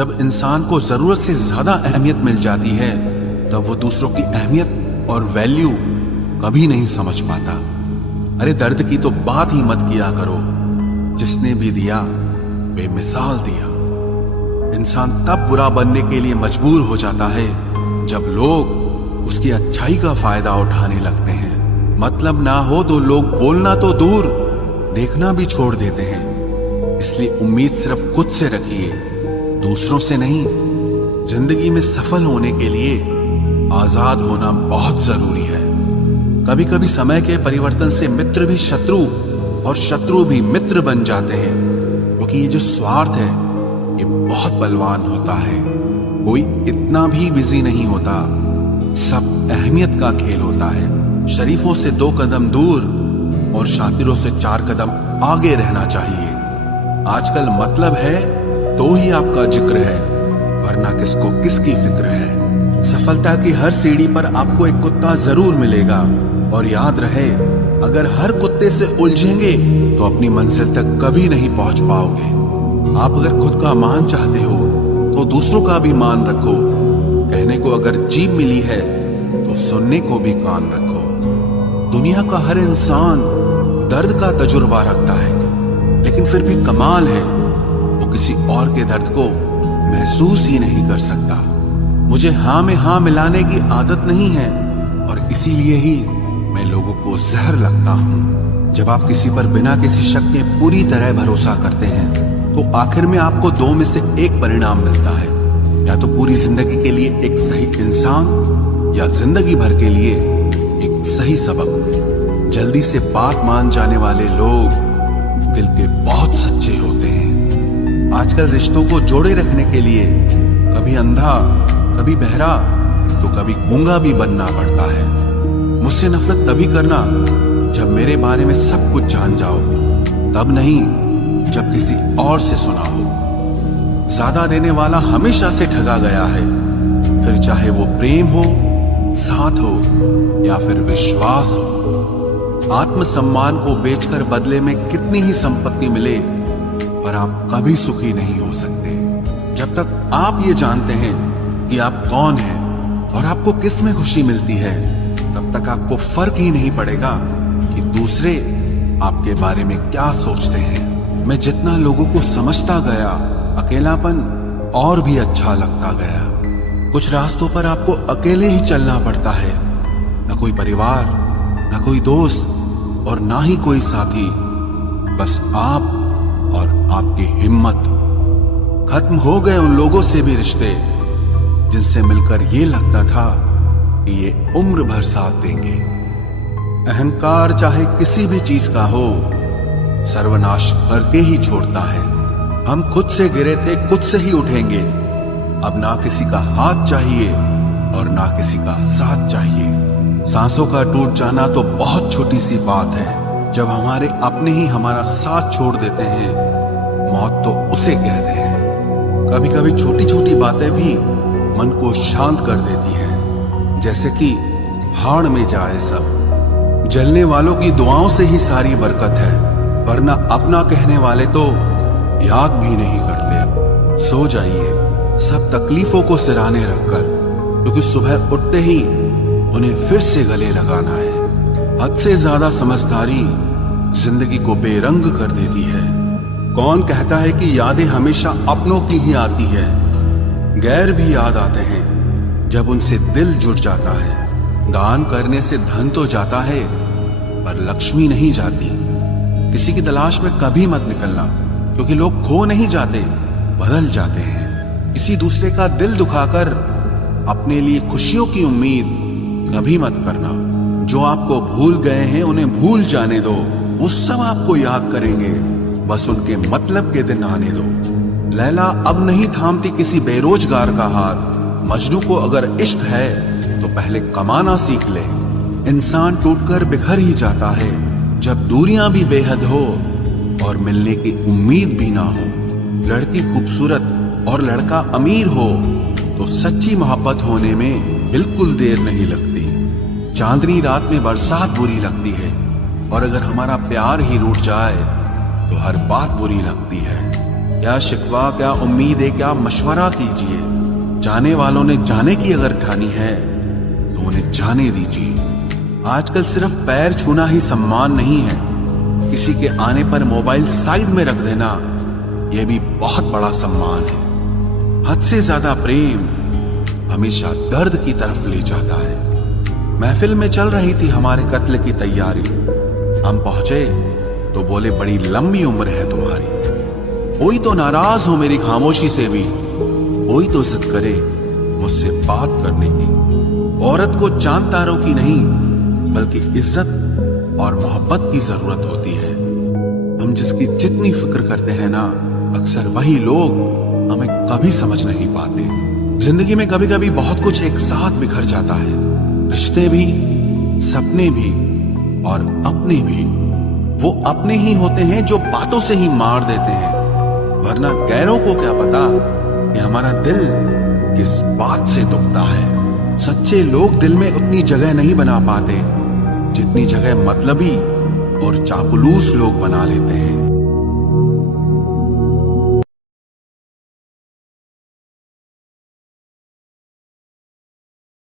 जब इंसान को जरूरत से ज्यादा अहमियत मिल जाती है तब वो दूसरों की अहमियत और वैल्यू कभी नहीं समझ पाता। अरे दर्द की तो बात ही मत किया करो, जिसने भी दिया बेमिसाल दिया। इंसान तब बुरा बनने के लिए मजबूर हो जाता है जब लोग उसकी अच्छाई का फायदा उठाने लगते हैं। मतलब ना हो तो लोग बोलना तो दूर, देखना भी छोड़ देते हैं। इसलिए उम्मीद सिर्फ खुद से रखिए, दूसरों से नहीं। जिंदगी में सफल होने के लिए आजाद होना बहुत जरूरी है। कभी कभी समय के परिवर्तन से मित्र भी शत्रु और शत्रु भी मित्र बन जाते हैं, क्योंकि ये जो स्वार्थ है ये बहुत बलवान होता है। कोई इतना भी बिजी नहीं होता, सब अहमियत का खेल होता है। शरीफों से 2 कदम दूर और शातिरों से 4 कदम आगे रहना चाहिए। आजकल मतलब है तो ही आपका जिक्र है, वरना किसको किसकी फिक्र है। सफलता की हर सीढ़ी पर आपको एक कुत्ता जरूर मिलेगा, और याद रहे अगर हर कुत्ते से उलझेंगे तो अपनी मंजिल तक कभी नहीं पहुंच पाओगे। आप अगर खुद का मान चाहते हो तो दूसरों का भी मान रखो। कहने को अगर जीभ मिली है तो सुनने को भी कान रखो। दुनिया का हर इंसान दर्द का तजुर्बा रखता है, लेकिन फिर भी कमाल है वो किसी और के दर्द को महसूस ही नहीं कर सकता। मुझे हाँ में हाँ मिलाने की आदत नहीं है, और इसीलिए ही मैं लोगों को जहर लगता हूँ। जब आप किसी पर बिना किसी शक के पूरी तरह भरोसा करते हैं तो आखिर में आपको 2 में से 1 परिणाम मिलता है। या तो पूरी जिंदगी के लिए एक सही इंसान, या जिंदगी भर के लिए एक सही सबक। जल्दी से बात मान जाने वाले लोग दिल के बहुत सच्चे होते हैं। आजकल रिश्तों को जोड़े रखने के लिए कभी अंधा, कभी बहरा, तो कभी गूंगा भी बनना पड़ता है। मुझसे नफरत तभी करना जब मेरे बारे में सब कुछ जान जाओ, तब नहीं जब किसी और से सुना हो। ज्यादा देने वाला हमेशा से ठगा गया है, फिर चाहे वो प्रेम हो, साथ हो या फिर विश्वास हो। आत्मसम्मान को बेचकर बदले में कितनी ही संपत्ति मिले, पर आप कभी सुखी नहीं हो सकते। जब तक आप ये जानते हैं कि आप कौन हैं और आपको किस में खुशी मिलती है, तब तक आपको फर्क ही नहीं पड़ेगा कि दूसरे आपके बारे में क्या सोचते हैं। मैं जितना लोगों को समझता गया, अकेलापन और भी अच्छा लगता गया। कुछ रास्तों पर आपको अकेले ही चलना पड़ता है, न कोई परिवार, न कोई दोस्त और ना ही कोई साथी, बस आप और आपकी हिम्मत। खत्म हो गए उन लोगों से भी रिश्ते जिनसे मिलकर ये लगता था कि ये उम्र भर साथ देंगे। अहंकार चाहे किसी भी चीज का हो, सर्वनाश करके ही छोड़ता है। हम खुद से गिरे थे, खुद से ही उठेंगे। अब ना किसी का हाथ चाहिए और ना किसी का साथ चाहिए। सांसों का टूट जाना तो बहुत छोटी सी बात है। जब हमारे अपने ही हमारा साथ छोड़ देते हैं, मौत तो उसे कहते हैं। कभी कभी छोटी छोटी बातें भी मन को शांत कर देती हैं, जैसे कि भाड़ में जाए सब। जलने वालों की दुआओं से ही सारी बरकत है, वरना अपना कहने वाले तो याद भी नहीं करते। सो जाइए सब तकलीफों को सिराने रखकर, क्योंकि सुबह उठते ही उन्हें फिर से गले लगाना है। हद से ज्यादा समझदारी जिंदगी को बेरंग कर देती है। कौन कहता है कि यादें हमेशा अपनों की ही आती है? गैर भी याद आते हैं जब उनसे दिल जुट जाता है। दान करने से धन तो जाता है, पर लक्ष्मी नहीं जाती। किसी की तलाश में कभी मत निकलना, क्योंकि लोग खो नहीं जाते, बदल जाते हैं। किसी दूसरे का दिल दुखाकर अपने लिए खुशियों की उम्मीद कभी मत करना। जो आपको भूल गए हैं उन्हें भूल जाने दो, वो सब आपको याद करेंगे, बस उनके मतलब के दिन आने दो। लैला अब नहीं थामती किसी बेरोजगार का हाथ। मजनू को अगर इश्क है तो पहले कमाना सीख ले। इंसान टूटकर बिखर ही जाता है जब दूरियां भी बेहद हो और मिलने की उम्मीद भी ना हो। लड़की खूबसूरत और लड़का अमीर हो तो सच्ची मोहब्बत होने में बिल्कुल देर नहीं लगती। चांदनी रात में बरसात बुरी लगती है, और अगर हमारा प्यार ही रूठ जाए तो हर बात बुरी लगती है। क्या शिकवा, क्या उम्मीद है, क्या मशवरा कीजिए। जाने वालों ने जाने की अगर ठानी है तो उन्हें जाने दीजिए। आजकल सिर्फ पैर छूना ही सम्मान नहीं है, किसी के आने पर मोबाइल साइड में रख देना यह भी बहुत बड़ा सम्मान है। हद से ज्यादा प्रेम हमेशा दर्द की तरफ ले जाता है। महफिल में चल रही थी हमारे कत्ल की तैयारी। हम पहुंचे तो बोले बड़ी लंबी उम्र है तुम्हारी। कोई तो नाराज हो मेरी खामोशी से भी, कोई तो जिद करे मुझसे बात करने की। औरत को चांद तारों की नहीं बल्कि इज्जत और मोहब्बत की जरूरत होती है। हम जिसकी जितनी फिक्र करते हैं ना, अक्सर वही लोग हमें कभी समझ नहीं पाते। जिंदगी में कभी कभी बहुत कुछ एक साथ बिखर जाता है, रिश्ते भी, सपने भी और अपने भी। वो अपने ही होते हैं जो बातों से ही मार देते हैं, वरना गैरों को क्या पता कि हमारा दिल किस बात से दुखता है। सच्चे लोग दिल में उतनी जगह नहीं बना पाते जितनी जगह मतलबी और चापलूस लोग बना लेते हैं।